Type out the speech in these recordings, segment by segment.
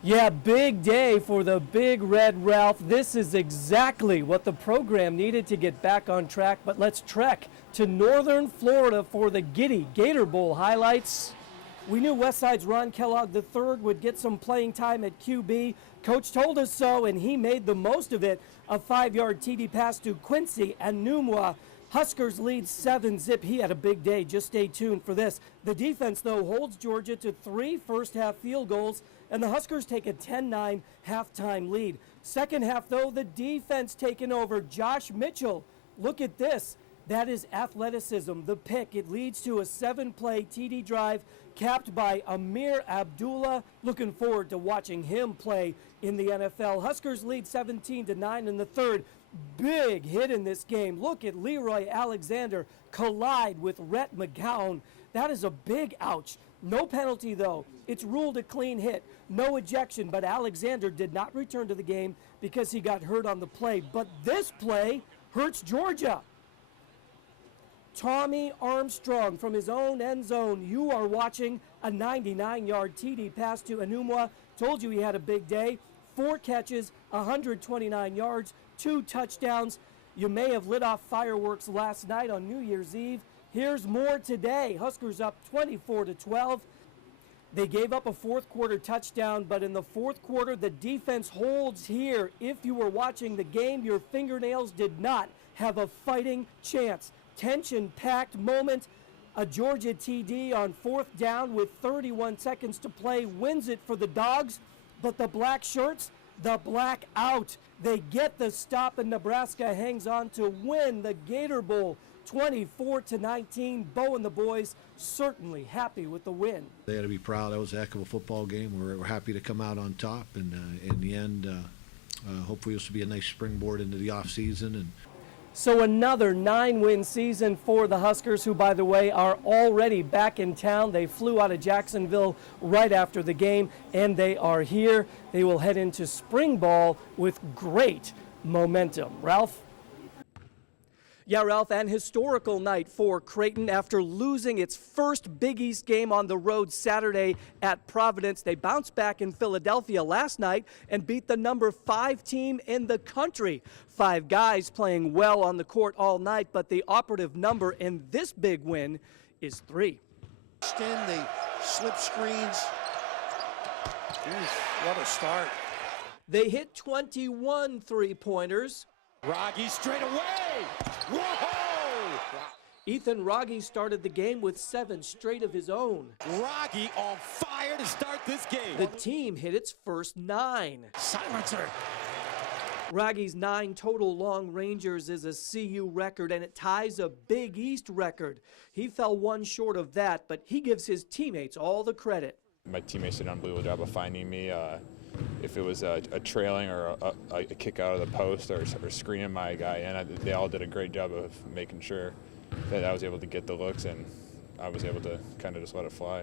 Yeah, big day for the Big Red Ralph. This is exactly what the program needed to get back on track. But let's trek to northern Florida for the Giddy Gator Bowl highlights. We knew Westside's Ron Kellogg III would get some playing time at QB. Coach told us so, and he made the most of it. A 5-yard TD pass to Quincy Anumwa. Huskers lead 7-zip. He had a big day. Just stay tuned for this. The defense, though, holds Georgia to 3 first-half field goals, and the Huskers take a 10-9 halftime lead. Second half, though, the defense taking over. Josh Mitchell, look at this. That is athleticism, the pick. It leads to a 7-play TD drive capped by Amir Abdullah. Looking forward to watching him play in the NFL. Huskers lead 17-9 in the third. Big hit in this game. Look at Leroy Alexander collide with Rhett McGowan. That is a big ouch. No penalty, though. It's ruled a clean hit. No ejection, but Alexander did not return to the game because he got hurt on the play. But this play hurts Georgia. Tommy Armstrong from his own end zone. You are watching a 99-yard TD pass to Anumwa. Told you he had a big day. 4 catches, 129 yards, 2 touchdowns. You may have lit off fireworks last night on New Year's Eve. Here's more today. Huskers up 24-12. They gave up a fourth quarter touchdown, but in the fourth quarter, the defense holds here. If you were watching the game, your fingernails did not have a fighting chance. Tension-packed moment. A Georgia TD on 4th down with 31 seconds to play wins it for the Dogs, but the black shirts, the black out. They get the stop, and Nebraska hangs on to win the Gator Bowl 24-19. Bo and the boys certainly happy with the win. They had to be proud. That was a heck of a football game. We're happy to come out on top, and in the end, hopefully this will be a nice springboard into the offseason. And so another 9-win season for the Huskers, who, by the way, are already back in town. They flew out of Jacksonville right after the game, and they are here. They will head into spring ball with great momentum. Ralph? Yeah, Ralph, an historical night for Creighton after losing its first Big East game on the road Saturday at Providence. They bounced back in Philadelphia last night and beat the number 5 team in the country. 5 guys playing well on the court all night, but the operative number in this big win is 3. Extend the slip screens. What a start. They hit 21 three-pointers. Rogge straight away. Whoa! Ethan Rogge started the game with 7 straight of his own. Rogge on fire to start this game. The team hit its first 9. Silencer. Rogge's 9 total long rangers is a CU record, and it ties a Big East record. He fell 1 short of that, but he gives his teammates all the credit. My teammates did an unbelievable job of finding me. If it was a trailing or a kick out of the post or screening my guy in, they all did a great job of making sure that I was able to get the looks, and I was able to kind of just let it fly.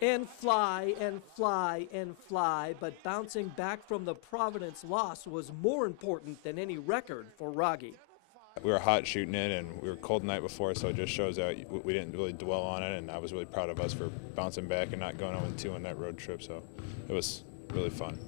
And fly and fly and fly, but bouncing back from the Providence loss was more important than any record for Rogge. We were hot shooting it, and we were cold the night before, so it just shows that we didn't really dwell on it, and I was really proud of us for bouncing back and not going 0-2 on that road trip, so it was really fun.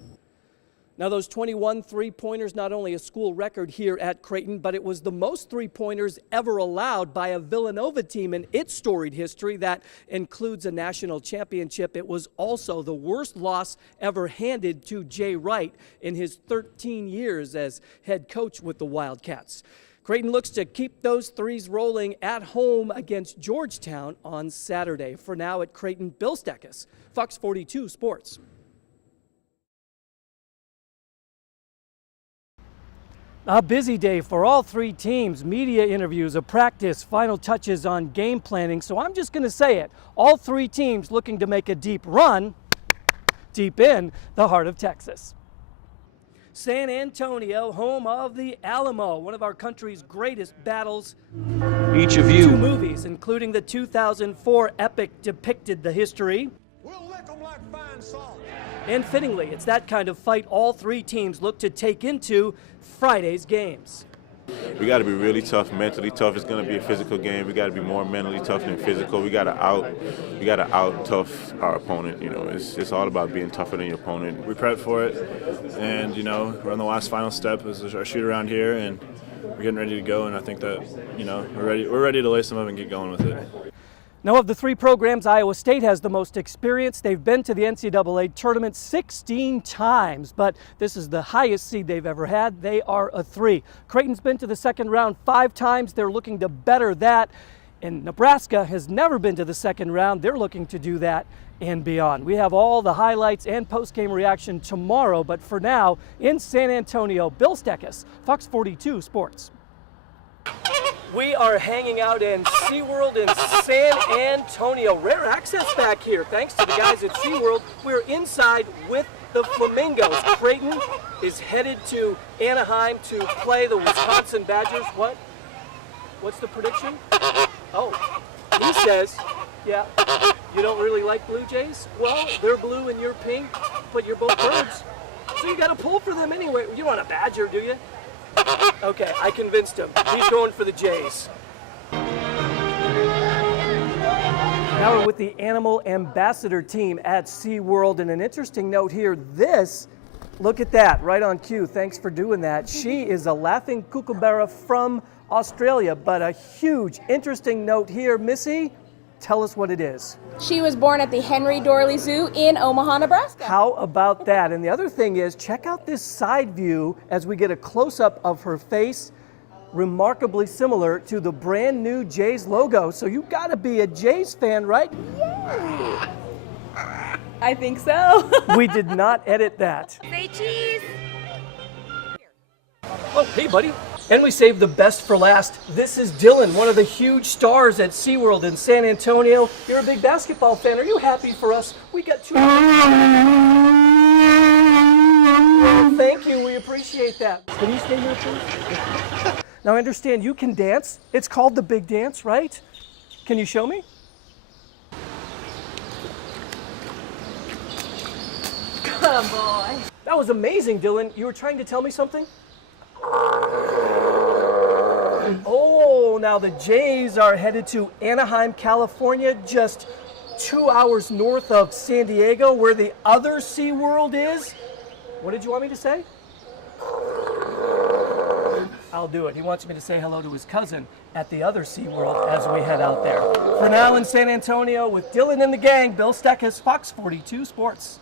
Now, those 21 three-pointers, not only a school record here at Creighton, but it was the most three-pointers ever allowed by a Villanova team in its storied history. That includes a national championship. It was also the worst loss ever handed to Jay Wright in his 13 years as head coach with the Wildcats. Creighton looks to keep those threes rolling at home against Georgetown on Saturday. For now at Creighton, Bill Steckes, Fox 42 Sports. A busy day for all 3 teams. Media interviews, a practice, final touches on game planning. So I'm just going to say it. All 3 teams looking to make a deep run deep in the heart of Texas. San Antonio, home of the Alamo, one of our country's greatest battles. Each of you. 2 movies, including the 2004 epic depicted the history. We'll lick 'em like fine salt. And fittingly, it's that kind of fight all 3 teams look to take into Friday's games. We got to be really tough, mentally tough. It's going to be a physical game. We got to be more mentally tough than physical. We got to out tough our opponent. You know, it's all about being tougher than your opponent. We prepped for it, and you know, we're on the last final step is our shoot around here, and we're getting ready to go. And I think that we're ready to lace them up and get going with it. Now, of the three programs, Iowa State has the most experience. They've been to the NCAA tournament 16 times, but this is the highest seed they've ever had. They are a 3. Creighton's been to the second round 5 times. They're looking to better that. And Nebraska has never been to the second round. They're looking to do that and beyond. We have all the highlights and post-game reaction tomorrow, but for now, in San Antonio, Bill Steckes, Fox 42 Sports. We are hanging out in SeaWorld in San Antonio. Rare access back here, thanks to the guys at SeaWorld. We're inside with the Flamingos. Creighton is headed to Anaheim to play the Wisconsin Badgers. What? What's the prediction? Oh, he says, yeah, you don't really like Blue Jays? Well, they're blue and you're pink, but you're both birds. So you got to pull for them anyway. You want a Badger, do you? Okay, I convinced him. He's going for the Jays. Now we're with the Animal Ambassador team at SeaWorld, and an interesting note here, look at that, right on cue. Thanks for doing that. She is a laughing kookaburra from Australia, but a huge, interesting note here. Missy, tell us what it is. She was born at the Henry Dorley Zoo in Omaha, Nebraska. How about that? And the other thing is, check out this side view as we get a close-up of her face, remarkably similar to the brand new Jays logo. So you gotta be a Jays fan, right? Yay! I think so. We did not edit that. Say cheese. Oh, hey, buddy. And we saved the best for last. This is Dylan, one of the huge stars at SeaWorld in San Antonio. You're a big basketball fan. Are you happy for us? We got 2. Well, thank you. We appreciate that. Can you stay here, please? Now, I understand you can dance. It's called the big dance, right? Can you show me? Come boy. That was amazing, Dylan. You were trying to tell me something? Oh, now the Jays are headed to Anaheim, California, just 2 hours north of San Diego, where the other SeaWorld is. What did you want me to say? I'll do it. He wants me to say hello to his cousin at the other SeaWorld as we head out there. For now in San Antonio with Dylan and the gang, Bill Steckes, Fox 42 Sports.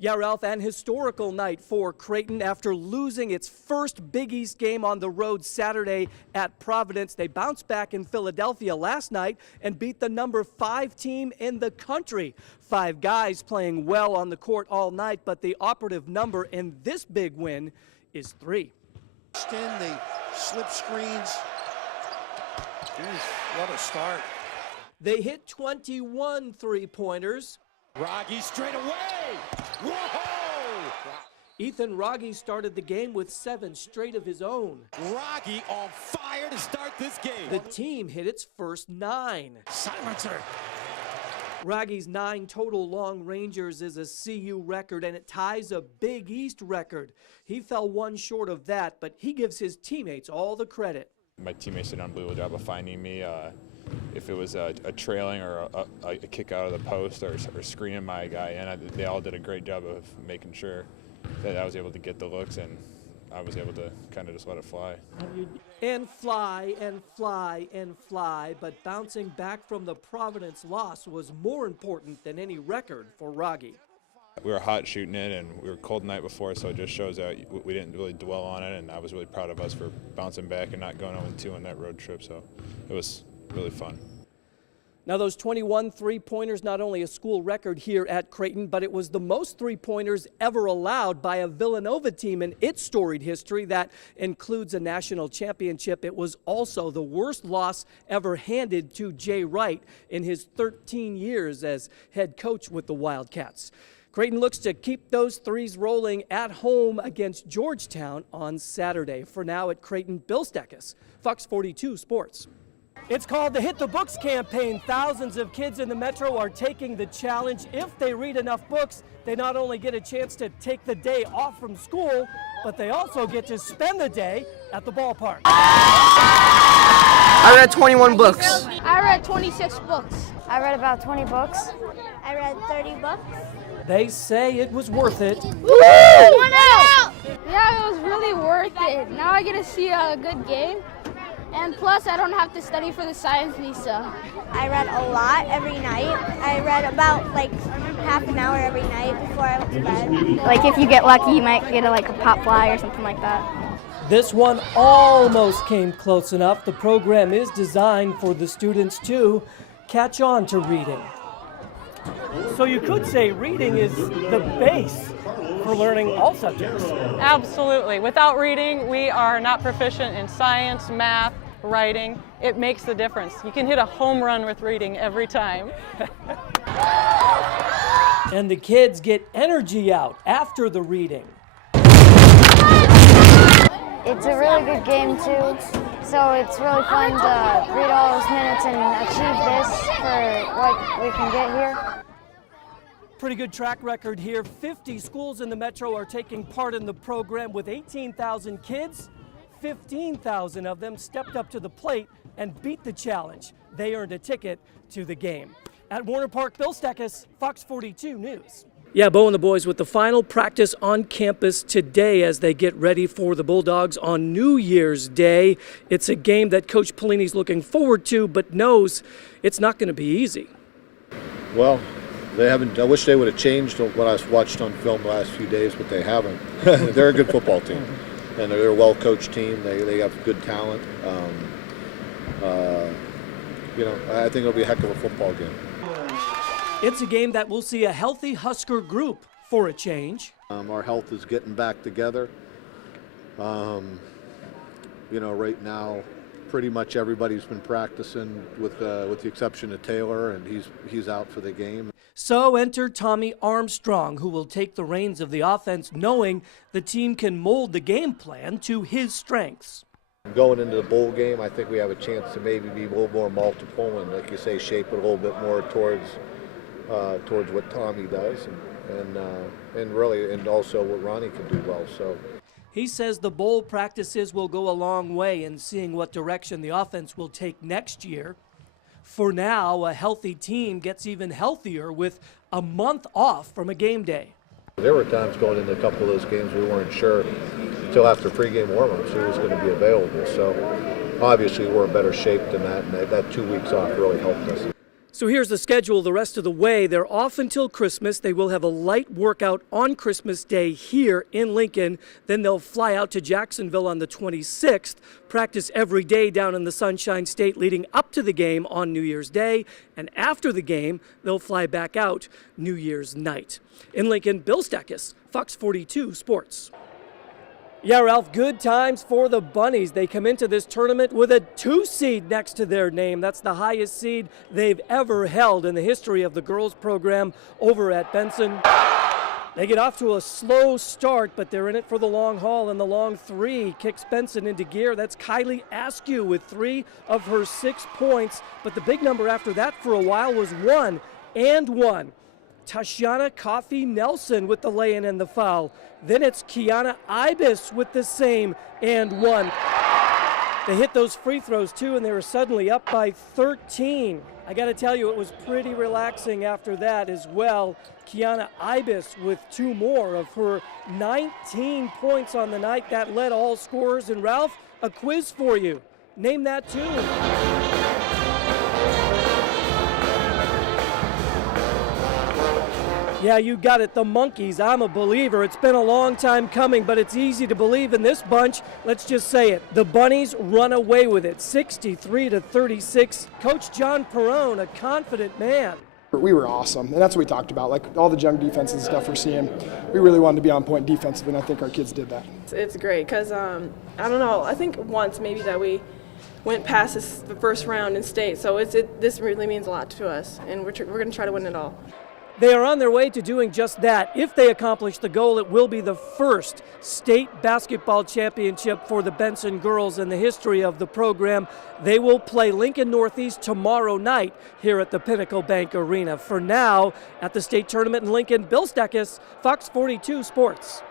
Yeah, Ralph, an historical night for Creighton after losing its first Big East game on the road Saturday at Providence. They bounced back in Philadelphia last night and beat the number 5 team in the country. 5 guys playing well on the court all night, but the operative number in this big win is 3. Extend the slip screens. Jeez, what a start. They hit 21 three-pointers. Rogge straight away. Whoa! Ethan Rogge started the game with 7 straight of his own. Rogge on fire to start this game. The team hit its first 9. Silencer. Rogge's 9 total long rangers is a CU record, and it ties a Big East record. He fell 1 short of that, but he gives his teammates all the credit. My teammates did an unbelievable job of finding me. If it was a trailing or a kick out of the post or screening my guy in, they all did a great job of making sure that I was able to get the looks, and I was able to kind of just let it fly. And fly and fly and fly, but bouncing back from the Providence loss was more important than any record for Rogge. We were hot shooting it, and we were cold the night before, so it just shows that we didn't really dwell on it, and I was really proud of us for bouncing back and not going 0-2 on that road trip, so it was really fun. Now those 21 three-pointers, not only a school record here at Creighton, but it was the most three-pointers ever allowed by a Villanova team in its storied history. That includes a national championship. It was also the worst loss ever handed to Jay Wright in his 13 years as head coach with the Wildcats. Creighton looks to keep those threes rolling at home against Georgetown on Saturday. For now at Creighton, Bill Steckes, Fox 42 Sports. It's called the Hit the Books campaign. Thousands of kids in the metro are taking the challenge. If they read enough books, they not only get a chance to take the day off from school, but they also get to spend the day at the ballpark. I read 21 books. I read 26 books. I read about 20 books. I read 30 books. They say it was worth it. Woo! One out! Yeah, it was really worth it. Now I get to see a good game. And plus, I don't have to study for the science visa. I read a lot every night. I read about like half an hour every night before I went to bed. Like if you get lucky, you might get a pop fly or something like that. This one almost came close enough. The program is designed for the students to catch on to reading. So you could say reading is the base for learning all subjects. Absolutely. Without reading, we are not proficient in science, math, writing. It makes the difference. You can hit a home run with reading every time. And the kids get energy out after the reading. It's a really good game too, so it's really fun to read all those minutes and achieve this for what we can get here. Pretty good track record here. 50 schools in the metro are taking part in the program with 18,000 kids. 15,000 of them stepped up to the plate and beat the challenge. They earned a ticket to the game. At Warner Park, Bill Steckis, Fox 42 News. Yeah, Bo and the boys with the final practice on campus today as they get ready for the Bulldogs on New Year's Day. It's a game that Coach Pelini's looking forward to, but knows it's not going to be easy. Well, they haven't. I wish they would have changed what I watched on film the last few days, but they haven't. They're a good football team, and they're a well-coached team. They have good talent. I think it'll be a heck of a football game. It's a game that will see a healthy Husker group for a change. Our health is getting back together. Right now, pretty much everybody's been practicing with the exception of Taylor, and he's out for the game. So enter Tommy Armstrong, who will take the reins of the offense, knowing the team can mold the game plan to his strengths. Going into the bowl game, I think we have a chance to maybe be a little more multiple and, like you say, shape it a little bit more towards what Tommy does, and also what Ronnie can do well. So he says the bowl practices will go a long way in seeing what direction the offense will take next year. For now, a healthy team gets even healthier with a month off from a game day. There were times going into a couple of those games we weren't sure until after pregame warm-ups who was going to be available. So obviously we're in better shape than that, and that 2 weeks off really helped us. So here's the schedule the rest of the way. They're off until Christmas. They will have a light workout on Christmas Day here in Lincoln. Then they'll fly out to Jacksonville on the 26th, practice every day down in the Sunshine State leading up to the game on New Year's Day. And after the game, they'll fly back out New Year's night. In Lincoln, Bill Steckis, Fox 42 Sports. Yeah, Ralph, good times for the Bunnies. They come into this tournament with a 2 seed next to their name. That's the highest seed they've ever held in the history of the girls program over at Benson. They get off to a slow start, but they're in it for the long haul, and the long three kicks Benson into gear. That's Kylie Askew with 3 of her 6 points, but the big number after that for a while was 1 and 1. Tashiana Coffey Nelson with the lay-in and the foul. Then it's Kiana Ibis with the same and 1. They hit those free throws too, and they were suddenly up by 13. I got to tell you, it was pretty relaxing after that as well. Kiana Ibis with 2 more of her 19 points on the night. That led all scorers. And Ralph, a quiz for you. Name that tune. Yeah, you got it. The Monkees. I'm a believer. It's been a long time coming, but it's easy to believe in this bunch. Let's just say it. The Bunnies run away with it, 63-36. Coach John Perrone, a confident man. We were awesome, and that's what we talked about. Like all the young defenses and stuff we're seeing, we really wanted to be on point defensive, and I think our kids did that. It's great because, I don't know, I think once maybe that we went past the first round in state, so this really means a lot to us, and we're going to try to win it all. They are on their way to doing just that. If they accomplish the goal, it will be the first state basketball championship for the Benson girls in the history of the program. They will play Lincoln Northeast tomorrow night here at the Pinnacle Bank Arena. For now, at the state tournament in Lincoln, Bill Steckis, Fox 42 Sports.